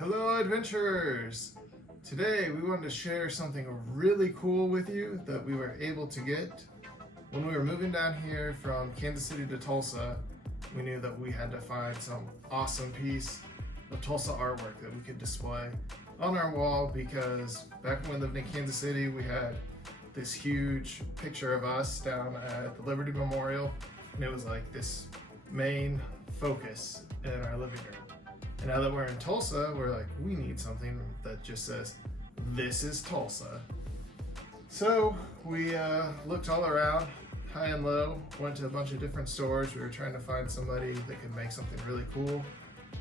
Hello adventurers! Today we wanted to share something really cool with you that we were able to get. When we were moving down here from Kansas City to Tulsa, we knew that we had to find some awesome piece of Tulsa artwork that we could display on our wall, because back when we lived in Kansas City we had this huge picture of us down at the Liberty Memorial, and it was like this main focus in our living room. And now that we're in Tulsa, we're like, we need something that just says, this is Tulsa. So we looked all around, high and low, went to a bunch of different stores. We were trying to find somebody that could make something really cool.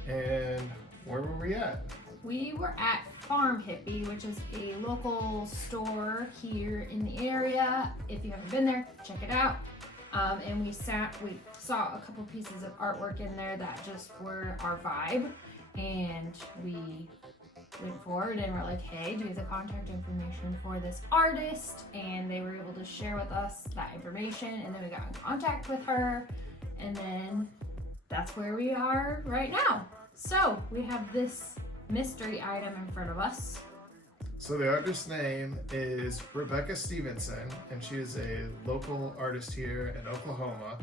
And where were we at? We were at Farm Hippie, which is a local store here in the area. If you haven't been there, check it out. And we saw a couple pieces of artwork in there that just were our vibe. And we went forward and we're like, hey, do you have the contact information for this artist? And they were able to share with us that information, and then we got in contact with her, and then that's where we are right now. So we have this mystery item in front of us. So the artist's name is Rebekah Stephenson, and she is a local artist here in Oklahoma,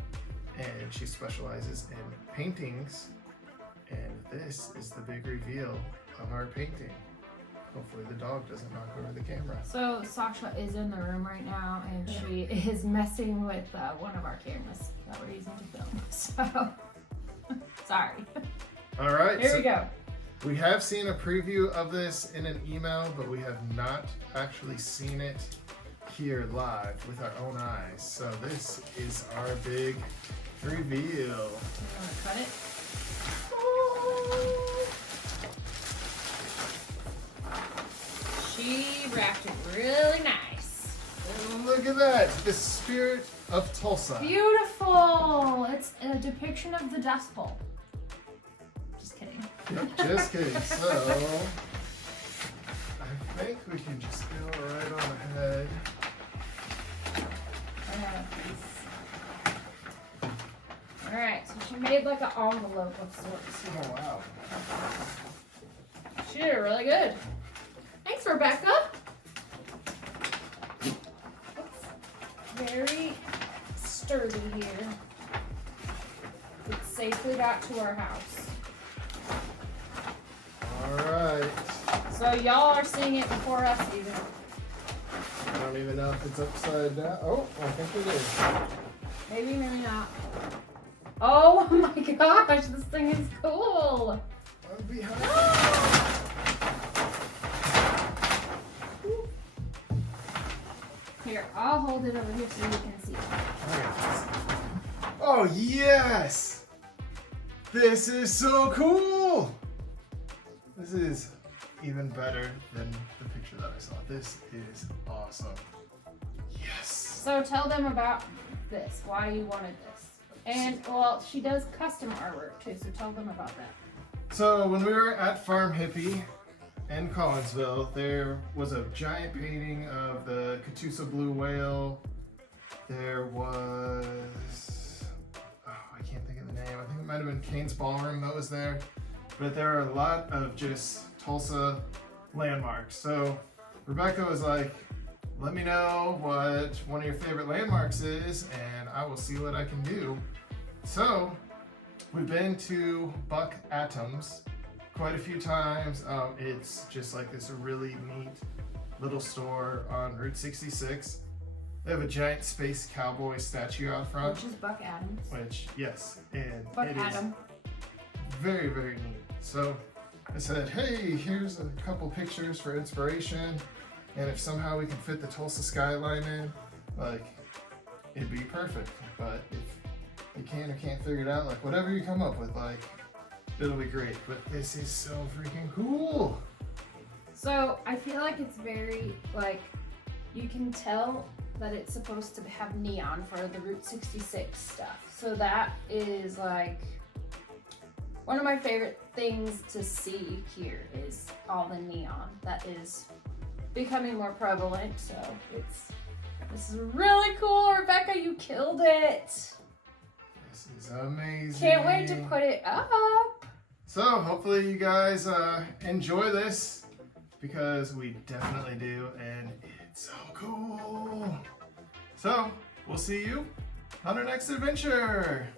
and she specializes in paintings. And this is the big reveal of our painting. Hopefully the dog doesn't knock over the camera. So Sasha is in the room right now, and she is messing with one of our cameras that we're using to film. So, sorry. All right. Here we go. We have seen a preview of this in an email, but we have not actually seen it here live with our own eyes. So this is our big reveal. You want to cut it? She wrapped it really nice. And look at that, the spirit of Tulsa. Beautiful. It's a depiction of the Dust Bowl. Just kidding. Yep, just kidding. So, I think we can just go right on ahead. Alright, so she made like an envelope of sorts. Oh, wow. She did it really good. Thanks, Rebekah. It's very sturdy here. It safely got to our house. All right. So y'all are seeing it before us even. I don't even know if it's upside down. Oh, I think it is. Maybe, maybe not. Oh my gosh, this thing is cool. I'm behind. Here, I'll hold it over here so you can see it. Oh, yes! This is so cool! This is even better than the picture that I saw. This is awesome. Yes! So tell them about this, why you wanted this. And, well, she does custom artwork too, so tell them about that. So when we were at Farm Hippie in Collinsville, there was a giant painting of the Tulsa blue whale. There was, I can't think of the name. I think it might have been Kane's Ballroom that was there. But there are a lot of just Tulsa landmarks. So Rebekah was like, let me know what one of your favorite landmarks is, and I will see what I can do. So we've been to Buck Atoms quite a few times. It's just like this really neat little store on Route 66. They have a giant space cowboy statue out front. Which is Buck Adams. Which, yes, and Buck it Adam. is very, very neat. So I said, hey, here's a couple pictures for inspiration, and if somehow we can fit the Tulsa Skyline in, like, it'd be perfect. But if you can or can't figure it out, like, whatever you come up with, like, it'll be great. But this is so freaking cool. So I feel like it's very, like, you can tell that it's supposed to have neon for the Route 66 stuff. So that is like one of my favorite things to see here is all the neon that is becoming more prevalent. So this is really cool. Rebekah, you killed it. This is amazing. Can't wait to put it up. So hopefully you guys enjoy this, because we definitely do, and it's so cool. So we'll see you on our next adventure.